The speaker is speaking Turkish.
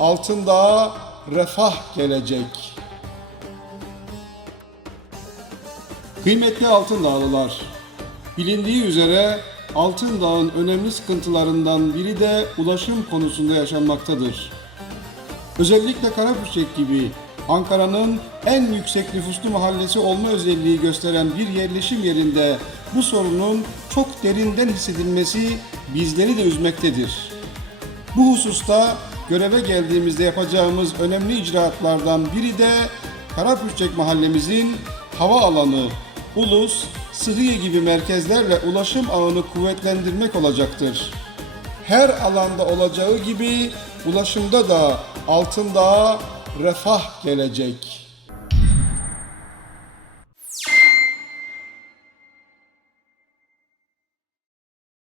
Altındağ'a refah gelecek. Kıymetli Altındağlılar, bilindiği üzere Altındağ'ın önemli sıkıntılarından biri de ulaşım konusunda yaşanmaktadır. Özellikle Karapüşçek gibi Ankara'nın en yüksek nüfuslu mahallesi olma özelliği gösteren bir yerleşim yerinde bu sorunun çok derinden hissedilmesi bizleri de üzmektedir. Bu hususta göreve geldiğimizde yapacağımız önemli icraatlardan biri de Karapüşçek mahallemizin hava alanı, Ulus, Sıhhiye gibi merkezlerle ulaşım ağını kuvvetlendirmek olacaktır. Her alanda olacağı gibi ulaşımda da altında refah gelecek.